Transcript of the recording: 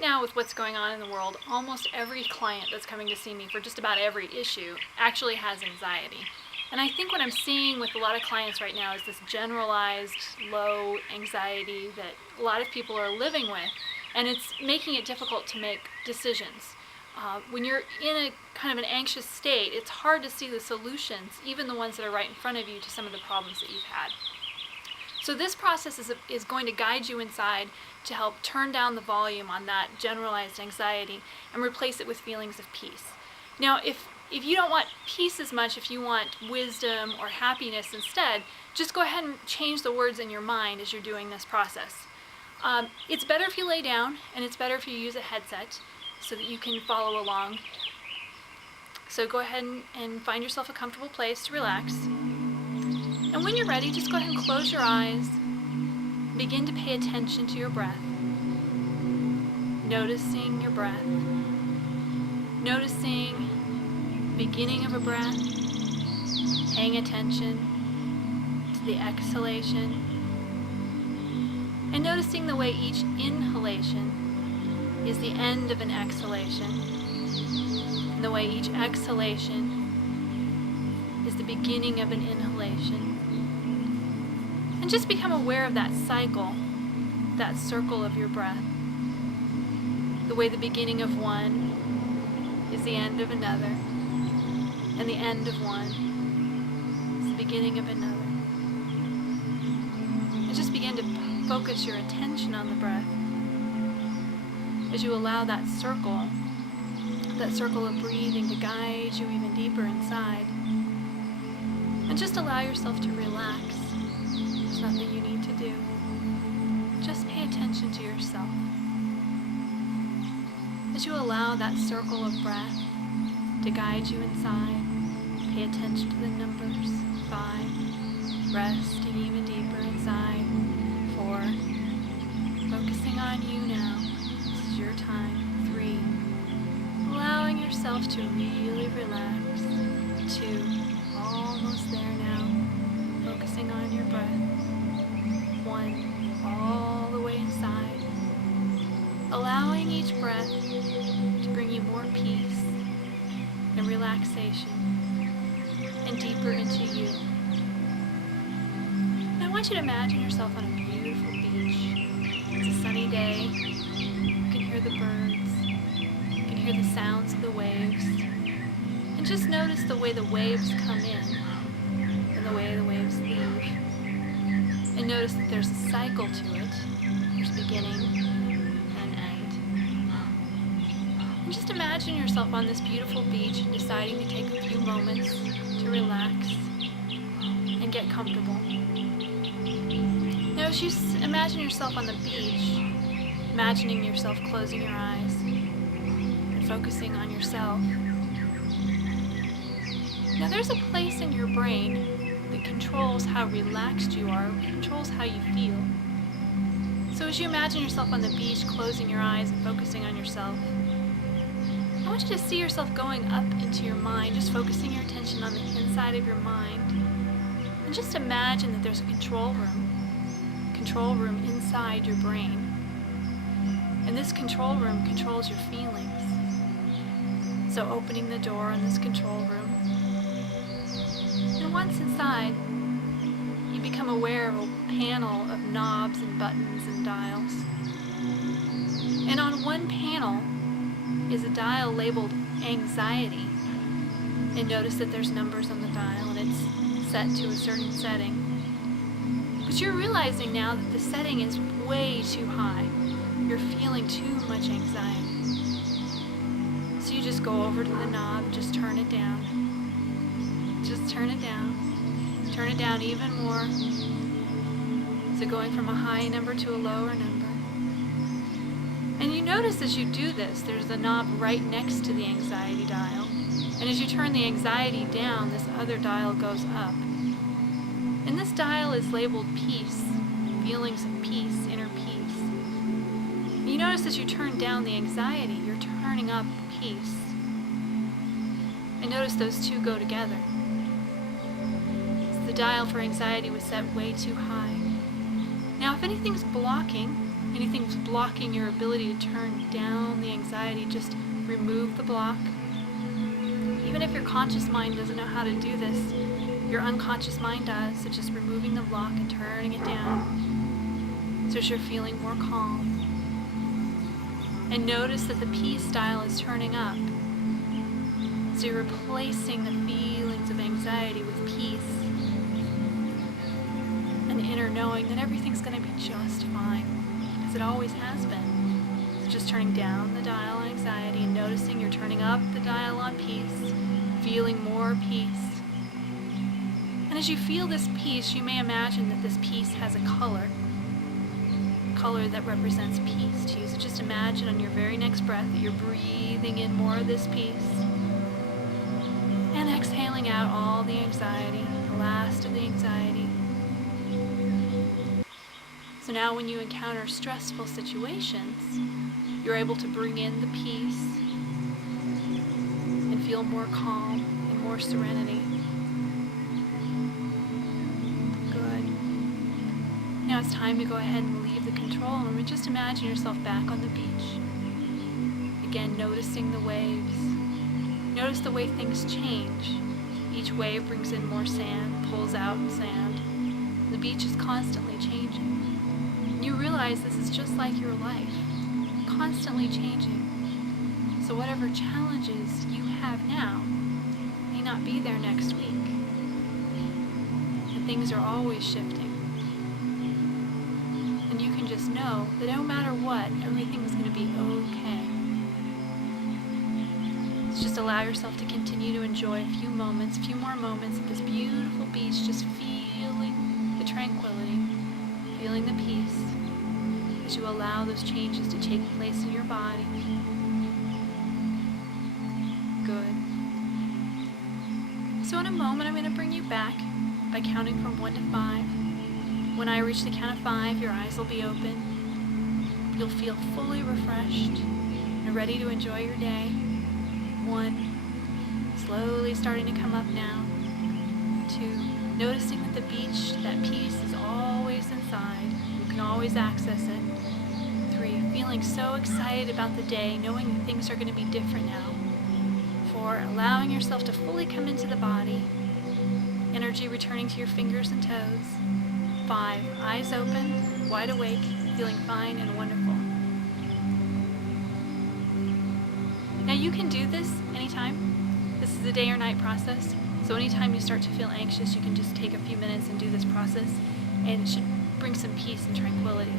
right now, with what's going on in the world, almost every client that's coming to see me for just about every issue actually has anxiety. And I think what I'm seeing with a lot of clients right now is this generalized low anxiety that a lot of people are living with, and it's making it difficult to make decisions. When you're in a kind of an anxious state, it's hard to see the solutions, even the ones that are right in front of you, to some of the problems that you've had. So this process is going to guide you inside to help turn down the volume on that generalized anxiety and replace it with feelings of peace. Now, if you don't want peace as much, if you want wisdom or happiness instead, just go ahead and change the words in your mind as you're doing this process. It's better if you lay down, and it's better if you use a headset so that you can follow along. So go ahead and find yourself a comfortable place to relax. And when you're ready, just go ahead and close your eyes. Begin to pay attention to your breath. Noticing your breath. Noticing the beginning of a breath. Paying attention to the exhalation. And noticing the way each inhalation is the end of an exhalation. And the way each exhalation is the beginning of an inhalation. And just become aware of that cycle, that circle of your breath. The way the beginning of one is the end of another, and the end of one is the beginning of another. And just begin to focus your attention on the breath as you allow that circle of breathing to guide you even deeper inside. And just allow yourself to relax. There's nothing you need to do. Just pay attention to yourself. As you allow that circle of breath to guide you inside, pay attention to the numbers. 5, resting even deeper inside. 4, focusing on you now. This is your time. 3, allowing yourself to really relax. 2, almost there now, focusing on your breath. 1, all the way inside, allowing each breath to bring you more peace and relaxation and deeper into you. And I want you to imagine yourself on a beautiful beach. It's a sunny day. You can hear the birds. You can hear the sounds of the waves. And just notice the way the waves come in and the way the waves leave. And notice that there's a cycle to it. There's beginning and end. And just imagine yourself on this beautiful beach and deciding to take a few moments to relax and get comfortable. Now, as you imagine yourself on the beach, imagining yourself closing your eyes and focusing on yourself, now there's a place in your brain that controls how relaxed you are, controls how you feel. So as you imagine yourself on the beach, closing your eyes and focusing on yourself, I want you to see yourself going up into your mind, just focusing your attention on the inside of your mind. And just imagine that there's a control room inside your brain. And this control room controls your feelings. So opening the door in this control room, and once inside, you become aware of a panel of knobs and buttons and dials. And on one panel is a dial labeled anxiety. And notice that there's numbers on the dial and it's set to a certain setting. But you're realizing now that the setting is way too high. You're feeling too much anxiety. So you just go over to the knob, just turn it down. Just turn it down. Turn it down even more. So going from a high number to a lower number. And you notice as you do this, there's a knob right next to the anxiety dial. And as you turn the anxiety down, this other dial goes up. And this dial is labeled peace, feelings of peace, inner peace. And you notice as you turn down the anxiety, you're turning up peace. And notice those two go together. The dial for anxiety was set way too high. Now, if anything's blocking anything's blocking your ability to turn down the anxiety, just remove the block. Even if your conscious mind doesn't know how to do this, your unconscious mind does, so just removing the block and turning it down so you're feeling more calm. And notice that the peace dial is turning up. So you're replacing the feelings of anxiety with peace. An inner knowing that everything's going to be just fine, as it always has been. So just turning down the dial on anxiety and noticing you're turning up the dial on peace, feeling more peace. And as you feel this peace, you may imagine that this peace has a color that represents peace to you. So just imagine on your very next breath that you're breathing in more of this peace and exhaling out all the anxiety, the last of the anxiety. So now when you encounter stressful situations, you're able to bring in the peace and feel more calm and more serenity. Now it's time to go ahead and leave the control room and just imagine yourself back on the beach. Again, noticing the waves. Notice the way things change. Each wave brings in more sand, pulls out sand. The beach is constantly changing. You realize this is just like your life, constantly changing. So whatever challenges you have now may not be there next week. And things are always shifting. And you can just know that no matter what, everything's going to be okay. So just allow yourself to continue to enjoy a few more moments at this beautiful beach, just feeling the tranquility, feeling the peace, as you allow those changes to take place in your body. Good. So in a moment, I'm going to bring you back by counting from 1 to 5. When I reach the count of 5, your eyes will be open. You'll feel fully refreshed and ready to enjoy your day. 1, slowly starting to come up now. 2, noticing that the beach, that peace is always inside. You can always access it. 3, feeling so excited about the day, knowing that things are going to be different now. 4, allowing yourself to fully come into the body. Energy returning to your fingers and toes. 5, eyes open, wide awake, feeling fine and wonderful. Now you can do this anytime. This is a day or night process. So anytime you start to feel anxious, you can just take a few minutes and do this process, and it should bring some peace and tranquility.